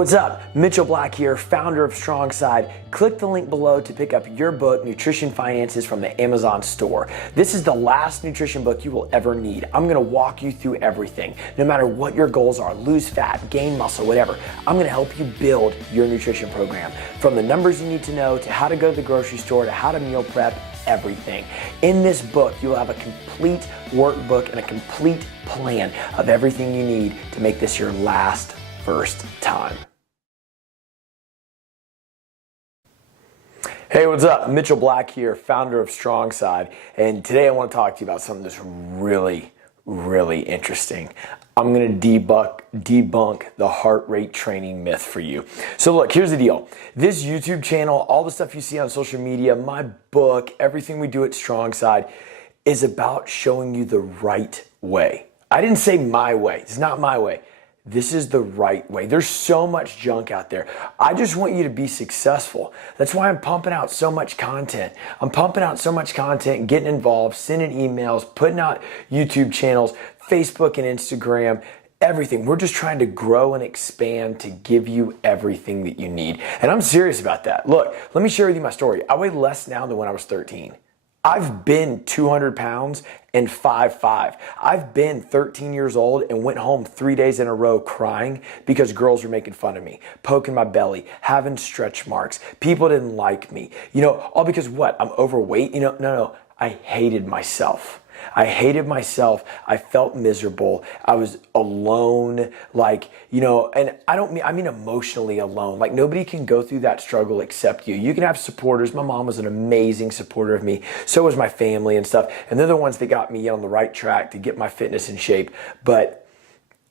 what's up? Mitchell Black here, founder of Strongside. Click the link below to pick up your book, Nutrition Finances, from the Amazon store. This is the last nutrition book you will ever need. I'm gonna walk you through everything. No matter what your goals are, lose fat, gain muscle, whatever. I'm gonna help you build your nutrition program. From the numbers you need to know, to how to go to the grocery store, to how to meal prep, everything. In this book, you'll have a complete workbook and a complete plan of everything you need to make this your first time. Hey, what's up? Mitchell Black here, founder of Strongside, and today I want to talk to you about something that's really interesting. I'm going to debunk the heart rate training myth for you. So look, here's the deal. This YouTube channel, all the stuff you see on social media, my book, everything we do at Strongside is about showing you the right way. I didn't say my way. It's not my way. This is the right way. There's so much junk out there. I just want you to be successful. That's why I'm pumping out so much content. I'm pumping out so much content, getting involved, sending emails, putting out YouTube channels, Facebook and Instagram, everything. We're just trying to grow and expand to give you everything that you need. And I'm serious about that. Look, let me share with you my story. I weigh less now than when I was 13. I've been 200 pounds and 5'5". I've been 13 years old and went home 3 days in a row crying because girls were making fun of me, poking my belly, having stretch marks. People didn't like me. You know, all because what? I'm overweight? You know, no. I hated myself. I felt miserable. I was alone, and I mean emotionally alone. Like, nobody can go through that struggle except you. You can have supporters. My mom was an amazing supporter of me. So was my family and stuff. And they're the ones that got me on the right track to get my fitness in shape. But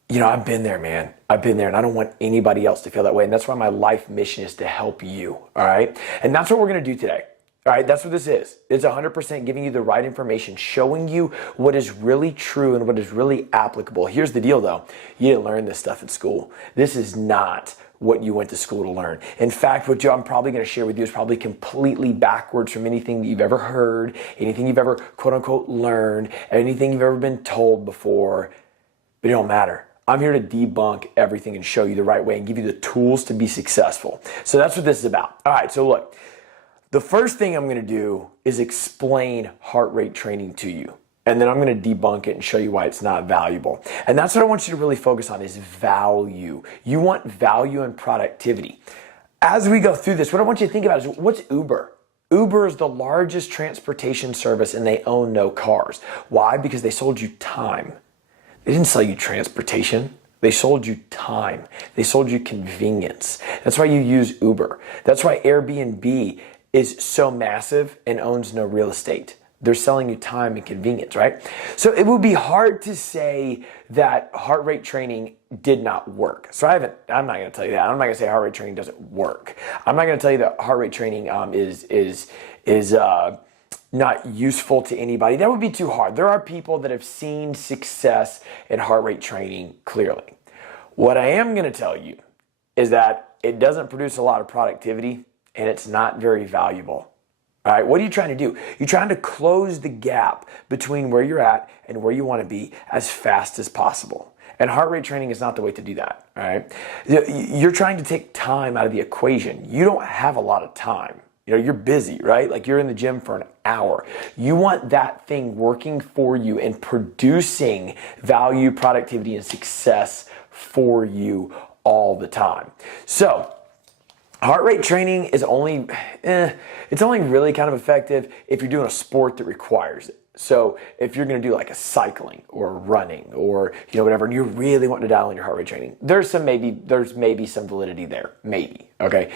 I've been there, man. I've been there, and I don't want anybody else to feel that way. And that's why my life mission is to help you, all right? And that's what we're going to do today. All right, that's what this is. It's 100% giving you the right information, showing you what is really true and what is really applicable. Here's the deal, though. You didn't learn this stuff in school. This is not what you went to school to learn. In fact, what I'm probably going to share with you is probably completely backwards from anything that you've ever heard, anything you've ever, quote unquote, learned, anything you've ever been told before. But it don't matter. I'm here to debunk everything and show you the right way and give you the tools to be successful. So that's what this is about. All right, so look. The first thing I'm going to do is explain heart rate training to you. And then I'm going to debunk it and show you why it's not valuable. And that's what I want you to really focus on is value. You want value and productivity. As we go through this, what I want you to think about is, what's Uber? Uber is the largest transportation service and they own no cars. Why? Because they sold you time. They didn't sell you transportation. They sold you time. They sold you convenience. That's why you use Uber. That's why Airbnb is so massive and owns no real estate. They're selling you time and convenience, right? So it would be hard to say that heart rate training did not work. So I'm not going to tell you that. I'm not going to say heart rate training doesn't work. I'm not going to tell you that heart rate training is not useful to anybody. That would be too hard. There are people that have seen success in heart rate training clearly. What I am going to tell you is that it doesn't produce a lot of productivity and it's not very valuable. All right, what are you trying to do? You're trying to close the gap between where you're at and where you want to be as fast as possible. And heart rate training is not the way to do that, all right? You're trying to take time out of the equation. You don't have a lot of time. You're busy, right? Like, you're in the gym for an hour. You want that thing working for you and producing value, productivity, and success for you all the time. So, heart rate training is it's only really kind of effective if you're doing a sport that requires it. So if you're going to do like a cycling or running or whatever, and you really want to dial in your heart rate training, there's maybe some validity there, maybe. Okay,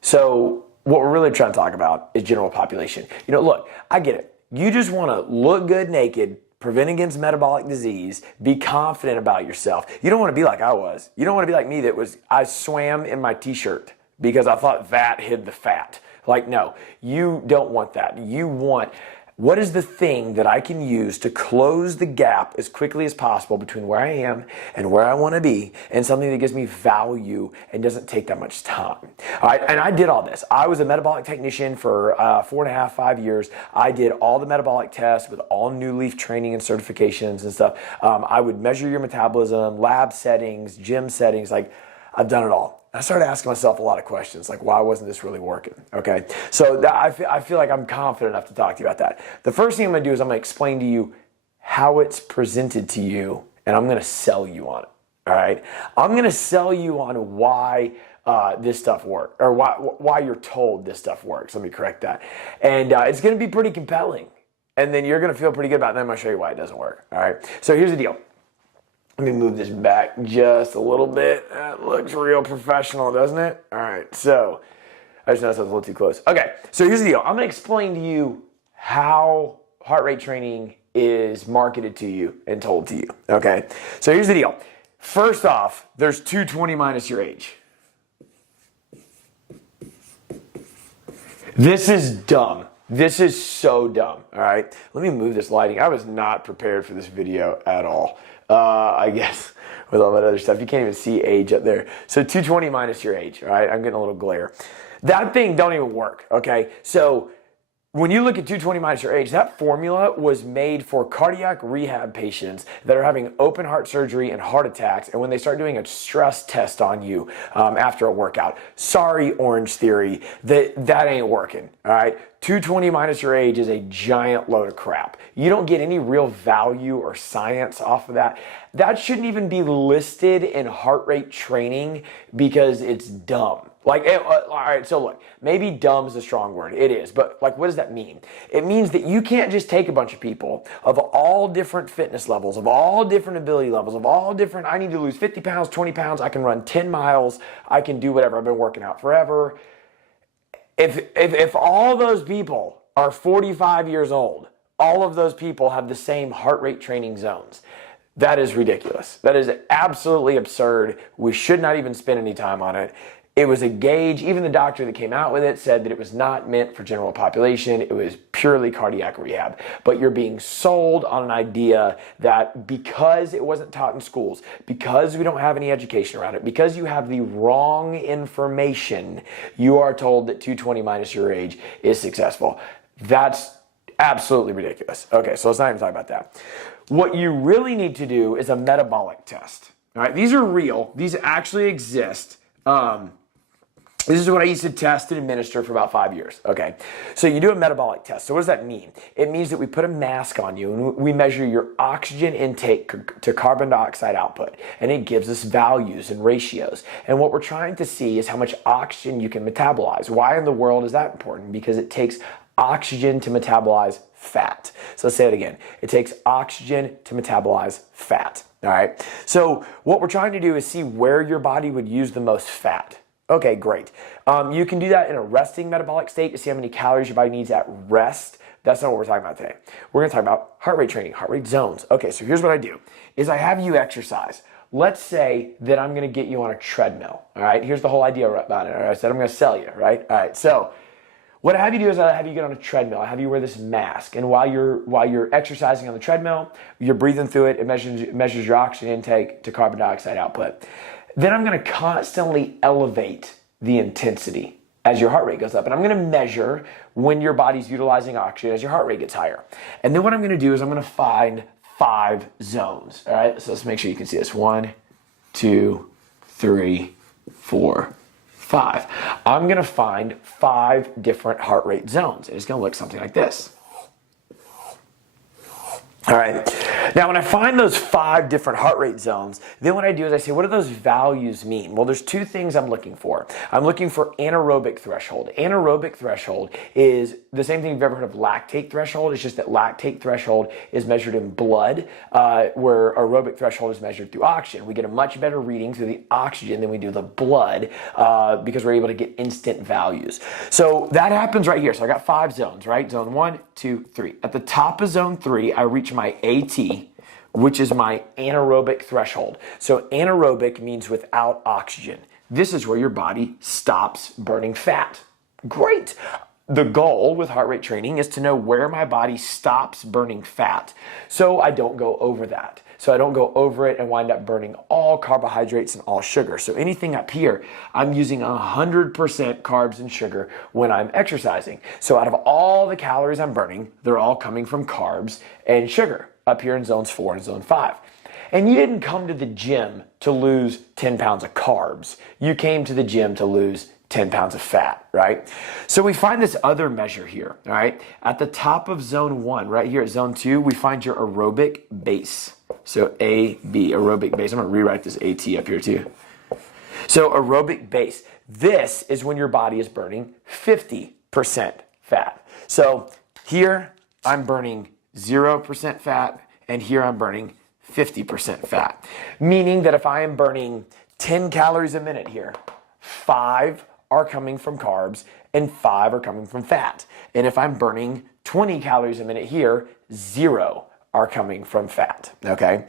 so what we're really trying to talk about is general population. Look, I get it. You just want to look good naked, prevent against metabolic disease, be confident about yourself. You don't want to be like I was. You don't want to be like me I swam in my t-shirt because I thought that hid the fat. Like, no, you don't want that. You want What is the thing that I can use to close the gap as quickly as possible between where I am and where I want to be, and something that gives me value and doesn't take that much time? All right, and I did all this. I was a metabolic technician for 4.5, 5 years. I did all the metabolic tests with all New Leaf training and certifications and stuff. I would measure your metabolism, lab settings, gym settings. Like, I've done it all. I started asking myself a lot of questions, like, why wasn't this really working? Okay, so I feel like I'm confident enough to talk to you about that. The first thing I'm going to do is I'm going to explain to you how it's presented to you, and I'm going to sell you on it. All right, I'm going to sell you on why this stuff works, or why you're told this stuff works. Let me correct that, and it's going to be pretty compelling, and then you're going to feel pretty good about it. And then I'm going to show you why it doesn't work. All right, so here's the deal. Let me move this back just a little bit. That looks real professional, doesn't it? All right, so I just noticed I was a little too close. Okay, so here's the deal. I'm gonna explain to you how heart rate training is marketed to you and told to you, okay? So here's the deal. First off, there's 220 minus your age. This is dumb. This is so dumb, all right? Let me move this lighting. I was not prepared for this video at all. I guess with all that other stuff, you can't even see age up there. So 220 minus your age, all right? I'm getting a little glare. That thing don't even work, okay? So when you look at 220 minus your age, that formula was made for cardiac rehab patients that are having open heart surgery and heart attacks, and when they start doing a stress test on you after a workout. Sorry, Orange Theory, that ain't working, all right? 220 minus your age is a giant load of crap. You don't get any real value or science off of that. That shouldn't even be listed in heart rate training because it's dumb. Like, all right, so look, maybe dumb is a strong word. It is, but like, what does that mean? It means that you can't just take a bunch of people of all different fitness levels, of all different ability levels, of all different, I need to lose 50 pounds, 20 pounds, I can run 10 miles, I can do whatever, I've been working out forever. If all those people are 45 years old, all of those people have the same heart rate training zones. That is ridiculous. That is absolutely absurd. We should not even spend any time on it. It was a gauge. Even the doctor that came out with it said that it was not meant for general population. It was purely cardiac rehab. But you're being sold on an idea that because it wasn't taught in schools, because we don't have any education around it, because you have the wrong information, you are told that 220 minus your age is successful. That's absolutely ridiculous. Okay, so let's not even talk about that. What you really need to do is a metabolic test. All right, these are real. These actually exist. This is what I used to test and administer for about 5 years. Okay, so you do a metabolic test. So what does that mean? It means that we put a mask on you and we measure your oxygen intake to carbon dioxide output, and it gives us values and ratios. And what we're trying to see is how much oxygen you can metabolize. Why in the world is that important? Because it takes oxygen to metabolize fat. So let's say it again. It takes oxygen to metabolize fat. All right. So what we're trying to do is see where your body would use the most fat. Okay, great. You can do that in a resting metabolic state to see how many calories your body needs at rest. That's not what we're talking about today. We're going to talk about heart rate training, heart rate zones. Okay, so here's what I do is I have you exercise. Let's say that I'm going to get you on a treadmill. All right, here's the whole idea about it. All right, I said I'm going to sell you, right? All right, so what I have you do is I have you get on a treadmill. I have you wear this mask, and while you're exercising on the treadmill, you're breathing through it. It measures your oxygen intake to carbon dioxide output. Then I'm going to constantly elevate the intensity as your heart rate goes up, and I'm going to measure when your body's utilizing oxygen as your heart rate gets higher. And then what I'm going to do is I'm going to find 5 zones. All right, so let's make sure you can see this. 1, 2, 3, 4, 5. I'm going to find 5 different heart rate zones. It's going to look something like this. All right. Now, when I find those 5 different heart rate zones, then what I do is I say, what do those values mean? Well, there's 2 things I'm looking for. I'm looking for anaerobic threshold. Anaerobic threshold is the same thing you've ever heard of lactate threshold. It's just that lactate threshold is measured in blood, where aerobic threshold is measured through oxygen. We get a much better reading through the oxygen than we do the blood because we're able to get instant values. So that happens right here. So I got 5 zones, right? Zone 1, 2, 3. At the top of zone 3, I reach my AT, which is my anaerobic threshold. So anaerobic means without oxygen. This is where your body stops burning fat. Great. the goal with heart rate training is to know where my body stops burning fat so I don't go over that. So I don't go over it and wind up burning all carbohydrates and all sugar. So anything up here, I'm using 100% carbs and sugar when I'm exercising. So out of all the calories I'm burning, they're all coming from carbs and sugar up here in zones 4 and zone 5. And you didn't come to the gym to lose 10 pounds of carbs. You came to the gym to lose 10 pounds of fat, right? So we find this other measure here, all right? At the top of zone 1, right here at zone 2, we find your aerobic base. So AB, aerobic base. I'm going to rewrite this AT up here too. So aerobic base. This is when your body is burning 50% fat. So here I'm burning 0% fat, and here I'm burning 50% fat. Meaning that if I am burning 10 calories a minute here, 5 are coming from carbs and 5 are coming from fat. And if I'm burning 20 calories a minute here, 0 are coming from fat, okay?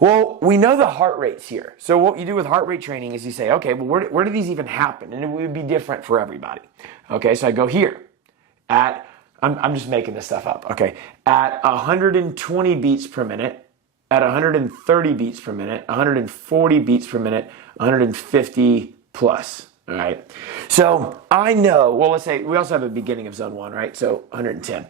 Well, we know the heart rates here. So what you do with heart rate training is you say, okay, well, where do these even happen? And it would be different for everybody. Okay, so I go here at, I'm just making this stuff up, okay? At 120 beats per minute, at 130 beats per minute, 140 beats per minute, 150 plus. All right. So I know, well, let's say we also have a beginning of zone 1, right? So 110.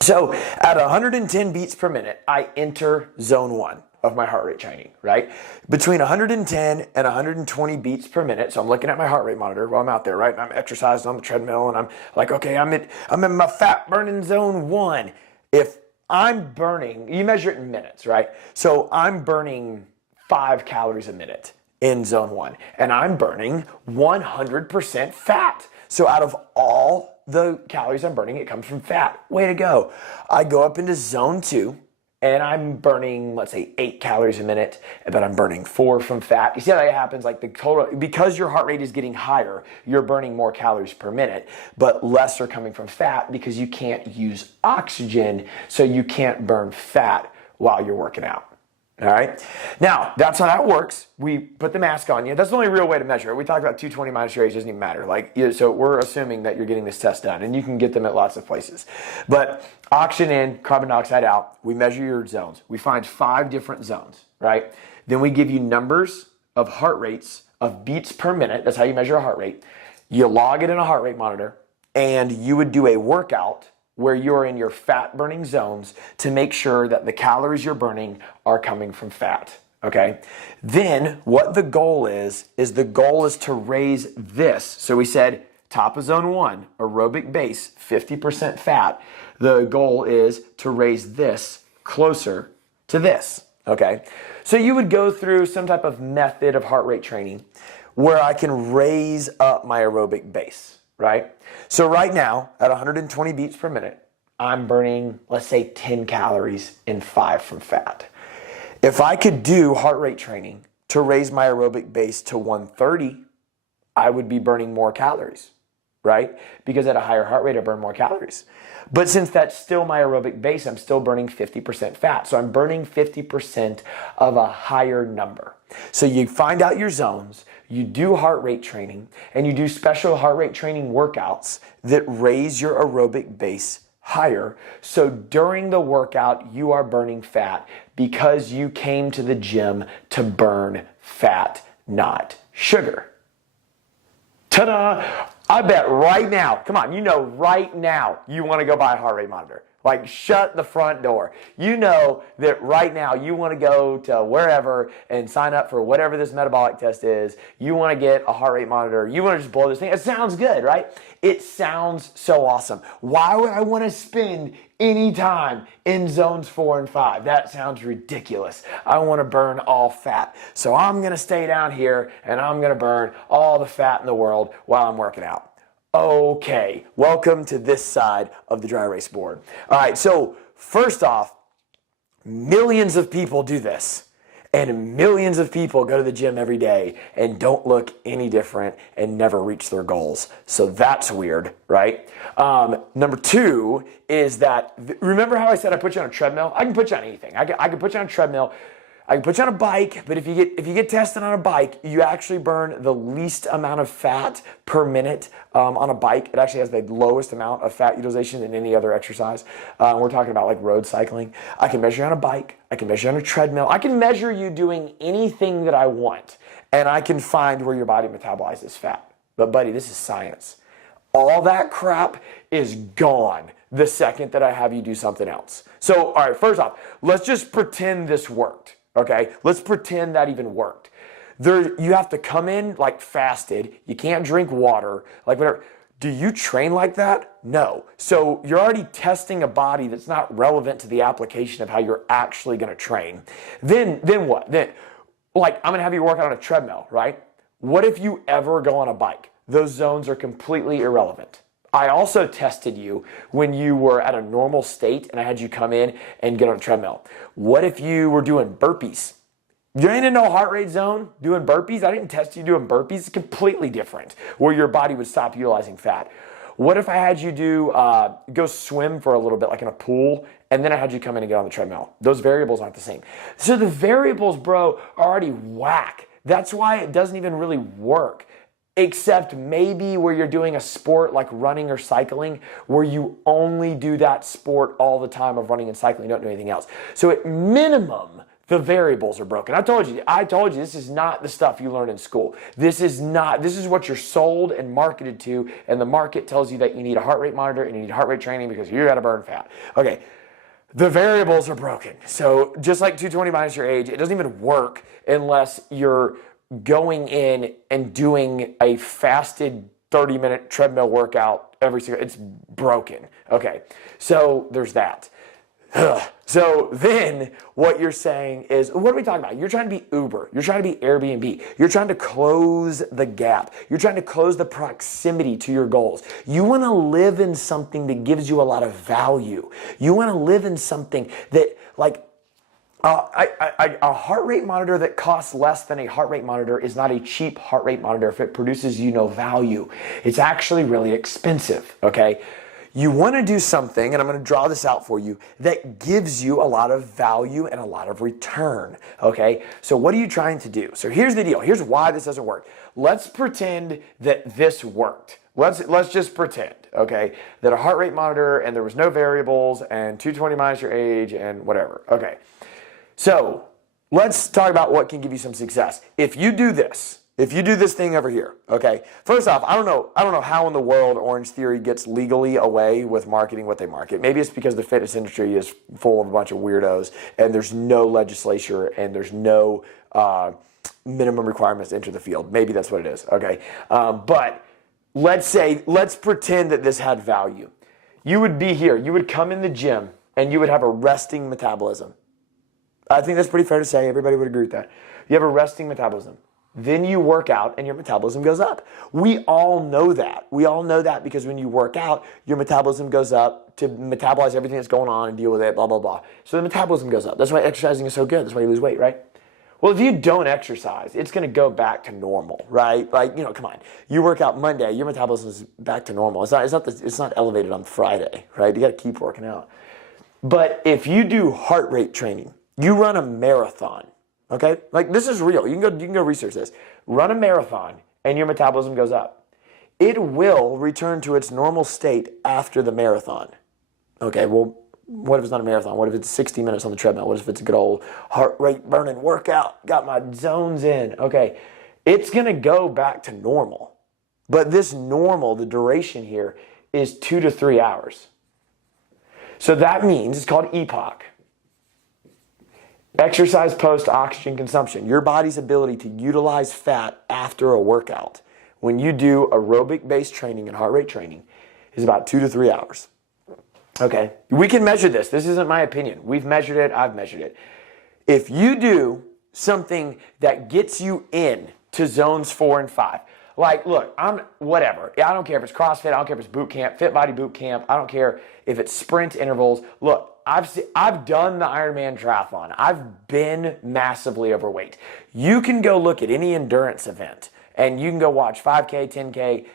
So at 110 beats per minute, I enter zone 1 of my heart rate training, right? Between 110 and 120 beats per minute. So I'm looking at my heart rate monitor while I'm out there, right? And I'm exercising on the treadmill and I'm like, okay, I'm in my fat burning zone 1. If I'm burning, you measure it in minutes, right? So I'm burning 5 calories a minute in zone 1, and I'm burning 100% fat. So out of all the calories I'm burning, it comes from fat. Way to go. I go up into zone 2, and I'm burning, let's say 8 calories a minute, but I'm burning 4 from fat. You see how that happens? Like the total, because your heart rate is getting higher, you're burning more calories per minute, but less are coming from fat because you can't use oxygen, so you can't burn fat while you're working out. All right. Now, that's how that works. We put the mask on you. That's the only real way to measure it. We talked about 220 minus your age, doesn't even matter. So we're assuming that you're getting this test done, and you can get them at lots of places. But oxygen in, carbon dioxide out. We measure your zones. We find 5 different zones, right? Then we give you numbers of heart rates of beats per minute. That's how you measure a heart rate. You log it in a heart rate monitor, and you would do a workout where you're in your fat burning zones to make sure that the calories you're burning are coming from fat, okay? Then what the goal is the goal is to raise this. So we said top of zone 1, aerobic base, 50% fat. The goal is to raise this closer to this, okay? So you would go through some type of method of heart rate training where I can raise up my aerobic base. Right? So right now, at 120 beats per minute, I'm burning, let's say 10 calories and 5 from fat. If I could do heart rate training to raise my aerobic base to 130, I would be burning more calories, right? Because at a higher heart rate, I burn more calories. But since that's still my aerobic base, I'm still burning 50% fat. So I'm burning 50% of a higher number. So you find out your zones, you do heart rate training, and you do special heart rate training workouts that raise your aerobic base higher. So during the workout, you are burning fat because you came to the gym to burn fat, not sugar. Ta-da! I bet right now, come on, you know right now you want to go buy a heart rate monitor. Like, shut the front door. You know that right now you want to go to wherever and sign up for whatever this metabolic test is. You want to get a heart rate monitor. You want to just blow this thing. It sounds good, right? It sounds so awesome. Why would I want to spend any time in zones 4 and 5? That sounds ridiculous. I want to burn all fat. So I'm going to stay down here and I'm going to burn all the fat in the world while I'm working out. Okay, welcome to this side of the dry erase board. All right, so first off, millions of people do this, and millions of people go to the gym every day and don't look any different and never reach their goals. So that's weird, right? Number 2 is that, remember how I said I put you on a treadmill? I can put you on anything. I can put you on a treadmill. I can put you on a bike, but if you get tested on a bike, you actually burn the least amount of fat per minute on a bike. It actually has the lowest amount of fat utilization than any other exercise. We're talking about like road cycling. I can measure you on a bike. I can measure you on a treadmill. I can measure you doing anything that I want, and I can find where your body metabolizes fat. But buddy, this is science. All that crap is gone the second that I have you do something else. So, all right, first off, let's just pretend this worked. Okay, let's pretend that even worked. You have to come in like fasted. You can't drink water, like whatever. Do you train like that? No. So you're already testing a body that's not relevant to the application of how you're actually going to train. Then what? Then, like, I'm going to have you work out on a treadmill, right? What if you ever go on a bike? Those zones are completely irrelevant. I also tested you when you were at a normal state and I had you come in and get on a treadmill. What if you were doing burpees? You ain't in no heart rate zone doing burpees. I didn't test you doing burpees. It's completely different where your body would stop utilizing fat. What if I had you go swim for a little bit like in a pool and then I had you come in and get on the treadmill? Those variables aren't the same. So the variables, bro, are already whack. That's why it doesn't even really work. Except maybe where you're doing a sport like running or cycling, where you only do that sport all the time of running and cycling, you don't do anything else. So at minimum, the variables are broken. I told you, this is not the stuff you learn in school. This is what you're sold and marketed to, and the market tells you that you need a heart rate monitor and you need heart rate training because you gotta burn fat. Okay, the variables are broken. So just like 220 minus your age, it doesn't even work unless you're going in and doing a fasted 30-minute treadmill workout every single, it's broken. Okay, so there's that. So then what you're saying is, what are we talking about? You're trying to be Uber. You're trying to be Airbnb. You're trying to close the gap. You're trying to close the proximity to your goals. You want to live in something that gives you a lot of value. You want to live in something that, like, a heart rate monitor that costs less than a heart rate monitor is not a cheap heart rate monitor if it produces you no value. It's actually really expensive, okay? You want to do something, and I'm going to draw this out for you, that gives you a lot of value and a lot of return, okay? So what are you trying to do? So here's the deal. Here's why this doesn't work. Let's pretend that this worked. Let's just pretend, okay, that a heart rate monitor and there was no variables and 220 minus your age and whatever, okay. So let's talk about what can give you some success. If you do this thing over here, okay, first off, I don't know how in the world Orange Theory gets legally away with marketing what they market. Maybe it's because the fitness industry is full of a bunch of weirdos and there's no legislature and there's no minimum requirements to enter the field. Maybe that's what it is, okay? But let's pretend that this had value. You would be here. You would come in the gym and you would have a resting metabolism. I think that's pretty fair to say. Everybody would agree with that. You have a resting metabolism. Then you work out and your metabolism goes up. We all know that. We all know that because when you work out, your metabolism goes up to metabolize everything that's going on and deal with it, blah, blah, blah. So the metabolism goes up. That's why exercising is so good. That's why you lose weight, right? Well, if you don't exercise, it's going to go back to normal, right? Like, come on. You work out Monday, your metabolism is back to normal. It's not elevated on Friday, right? You got to keep working out. But if you do heart rate training, you run a marathon, okay? Like, this is real. You can go research this. Run a marathon and your metabolism goes up. It will return to its normal state after the marathon. Okay, well, what if it's not a marathon? What if it's 60 minutes on the treadmill? What if it's a good old heart rate burning workout? Got my zones in. Okay, it's going to go back to normal. But this normal, the duration here, is 2 to 3 hours. So that means it's called EPOC. Exercise post-oxygen consumption, your body's ability to utilize fat after a workout when you do aerobic base training and heart rate training is about 2 to 3 hours. Okay, we can measure this. This isn't my opinion. We've measured it. I've measured it. If you do something that gets you in to zones 4 and 5, like, look, whatever. I don't care if it's CrossFit. I don't care if it's boot camp, Fit Body Boot Camp. I don't care if it's sprint intervals. Look, I've done the Ironman triathlon. I've been massively overweight. You can go look at any endurance event and you can go watch 5K, 10K,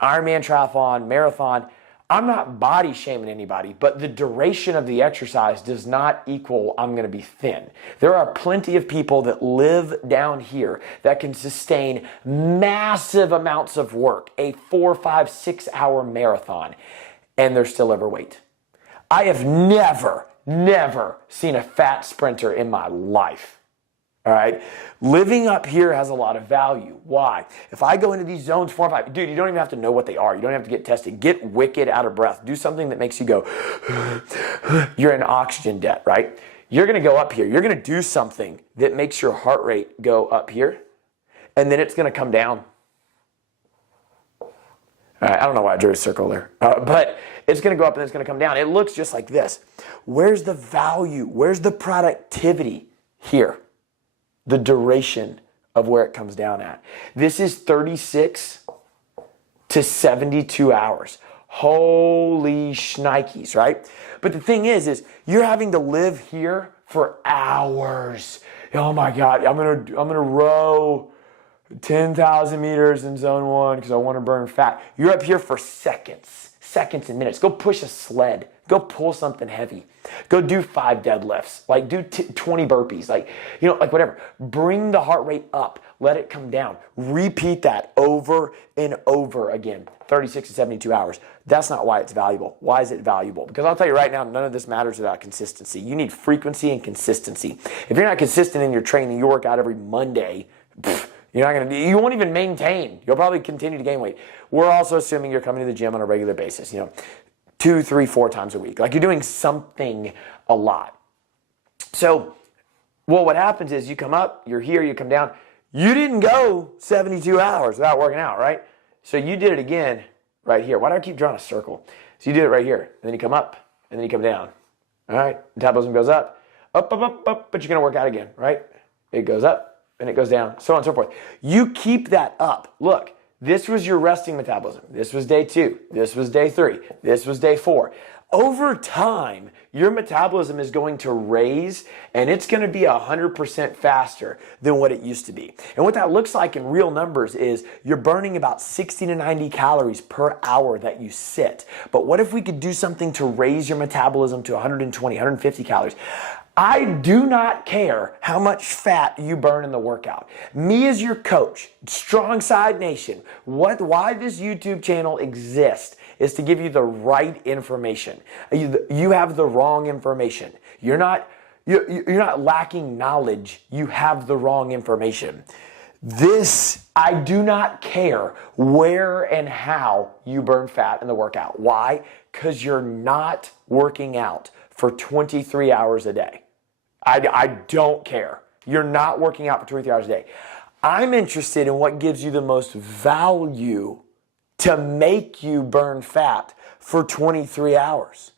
Ironman triathlon, marathon. I'm not body shaming anybody, but the duration of the exercise does not equal I'm going to be thin. There are plenty of people that live down here that can sustain massive amounts of work, a 4, 5, 6 hour marathon, and they're still overweight. I have never seen a fat sprinter in my life. All right. Living up here has a lot of value. Why? If I go into these zones 4 and 5, dude, you don't even have to know what they are. You don't have to get tested. Get wicked out of breath. Do something that makes you go, you're in oxygen debt, right? You're going to go up here. You're going to do something that makes your heart rate go up here, and then it's going to come down. All right, I don't know why I drew a circle there, but it's going to go up and it's going to come down. It looks just like this. Where's the value? Where's the productivity here? The duration of where it comes down at. This is 36 to 72 hours. Holy shnikes, right? But the thing is you're having to live here for hours. Oh my God, I'm gonna row 10,000 meters in zone 1 because I want to burn fat. You're up here for seconds and minutes. Go push a sled. Go pull something heavy. Go do 5 deadlifts. Like do 20 burpees. Like whatever. Bring the heart rate up. Let it come down. Repeat that over and over again. 36 to 72 hours. That's not why it's valuable. Why is it valuable? Because I'll tell you right now, none of this matters without consistency. You need frequency and consistency. If you're not consistent in your training, you work out every Monday, you won't even maintain. You'll probably continue to gain weight. We're also assuming you're coming to the gym on a regular basis, 2, 3, 4 times a week. Like you're doing something a lot. So, what happens is you come up, you're here, you come down. You didn't go 72 hours without working out, right? So you did it again right here. Why do I keep drawing a circle? So you did it right here. And then you come up, and then you come down. All right? Metabolism goes up, but you're going to work out again, right? It goes up, and it goes down, so on and so forth. You keep that up. Look. This was your resting metabolism. This was day 2. This was day 3. This was day 4. Over time, your metabolism is going to raise and it's going to be 100% faster than what it used to be. And what that looks like in real numbers is you're burning about 60 to 90 calories per hour that you sit. But what if we could do something to raise your metabolism to 120, 150 calories? I do not care how much fat you burn in the workout. Me as your coach, Strongside Nation, why this YouTube channel exists is to give you the right information. You have the wrong information. You're not lacking knowledge. You have the wrong information. I do not care where and how you burn fat in the workout. Why? Because you're not working out for 23 hours a day. I don't care. You're not working out for 23 hours a day. I'm interested in what gives you the most value to make you burn fat for 23 hours.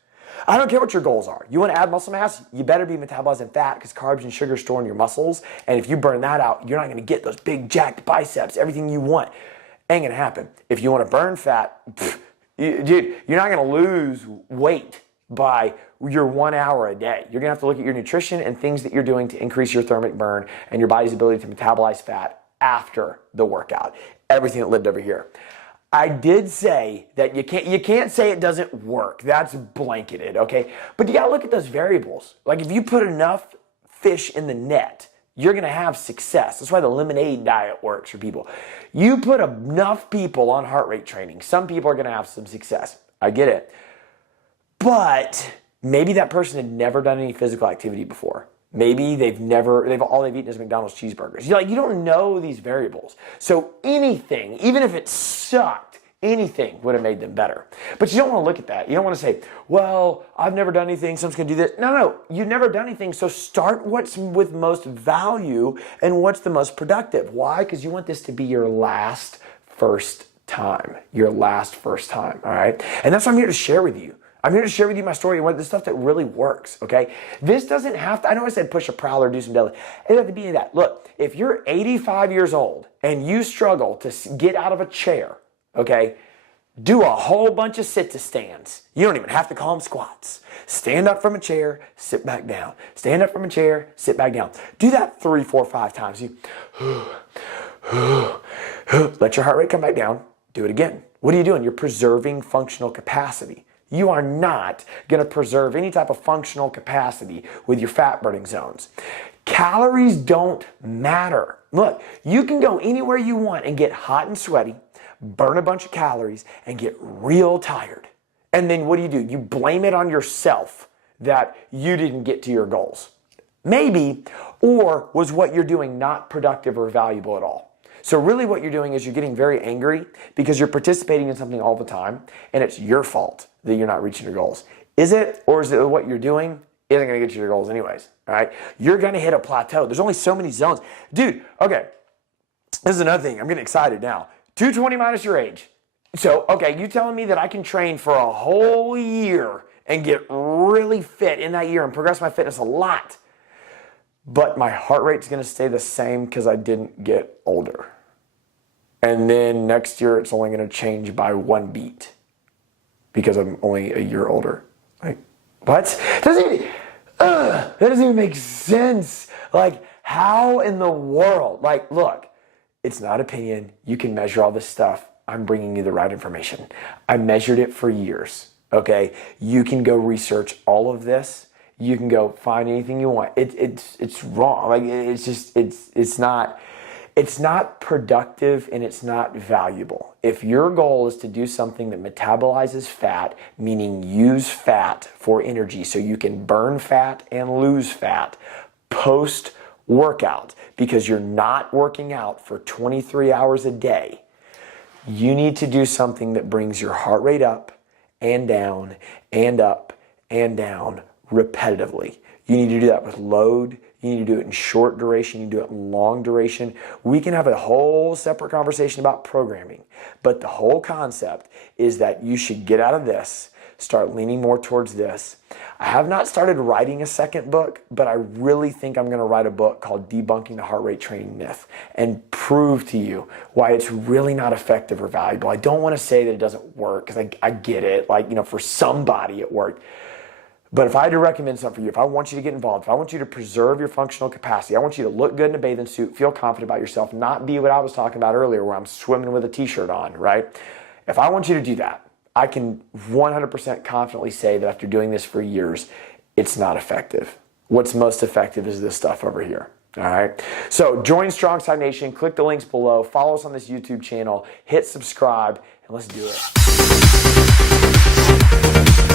I don't care what your goals are. You want to add muscle mass? You better be metabolizing fat because carbs and sugar store in your muscles. And if you burn that out, you're not going to get those big jacked biceps, everything you want. Ain't going to happen. If you want to burn fat, dude, you're not going to lose weight by your 1 hour a day. You're going to have to look at your nutrition and things that you're doing to increase your thermic burn and your body's ability to metabolize fat after the workout. Everything that lived over here. I did say that you can't say it doesn't work. That's blanketed, okay? But you got to look at those variables. Like if you put enough fish in the net, you're going to have success. That's why the lemonade diet works for people. You put enough people on heart rate training, some people are going to have some success. I get it. But maybe that person had never done any physical activity before. Maybe all they've eaten is McDonald's cheeseburgers. You don't know these variables. So anything, even if it sucked, anything would have made them better. But you don't want to look at that. You don't want to say, well, I've never done anything, so I'm just going to do this. No, you've never done anything, so start what's with most value and what's the most productive. Why? Because you want this to be your first time, all right? And that's what I'm here to share with you. I'm here to share with you my story and what the stuff that really works, okay? This doesn't have to, I know I said push a prowler, do some deadlift. It doesn't have to be that. Look, if you're 85 years old and you struggle to get out of a chair, okay, do a whole bunch of sit-to-stands. You don't even have to call them squats. Stand up from a chair, sit back down. Stand up from a chair, sit back down. Do that 3, 4, 5 times. Let your heart rate come back down. Do it again. What are you doing? You're preserving functional capacity. You are not going to preserve any type of functional capacity with your fat burning zones. Calories don't matter. Look, you can go anywhere you want and get hot and sweaty, burn a bunch of calories, and get real tired. And then what do? You blame it on yourself that you didn't get to your goals. Maybe, or was what you're doing not productive or valuable at all? So really what you're doing is you're getting very angry because you're participating in something all the time and it's your fault that you're not reaching your goals. Is it, or is it what you're doing isn't going to get you your goals anyways, all right? You're going to hit a plateau. There's only so many zones. Dude, okay, this is another thing. I'm getting excited now. 220 minus your age. So, okay, you telling me that I can train for a whole year and get really fit in that year and progress my fitness a lot, but my heart rate's going to stay the same because I didn't get older. And then next year it's only going to change by 1 beat because I'm only a year older. Like, what? That doesn't even make sense. Like, how in the world? Like, look, it's not opinion. You can measure all this stuff. I'm bringing you the right information. I measured it for years, okay? You can go research all of this. You can go find anything you want. It's wrong. Like, it's not productive and it's not valuable. If your goal is to do something that metabolizes fat, meaning use fat for energy so you can burn fat and lose fat post-workout because you're not working out for 23 hours a day, you need to do something that brings your heart rate up and down and up and down repetitively. You need to do that with load. You need to do it in short duration. You need to do it in long duration. We can have a whole separate conversation about programming. But the whole concept is that you should get out of this, start leaning more towards this. I have not started writing a second book, but I really think I'm going to write a book called Debunking the Heart Rate Training Myth and prove to you why it's really not effective or valuable. I don't want to say that it doesn't work because I get it. Like, for somebody it worked. But if I had to recommend something for you, if I want you to get involved, if I want you to preserve your functional capacity, I want you to look good in a bathing suit, feel confident about yourself, not be what I was talking about earlier where I'm swimming with a t-shirt on, right? If I want you to do that, I can 100% confidently say that after doing this for years, it's not effective. What's most effective is this stuff over here. All right. So join Strongside Nation, click the links below, follow us on this YouTube channel, hit subscribe, and let's do it.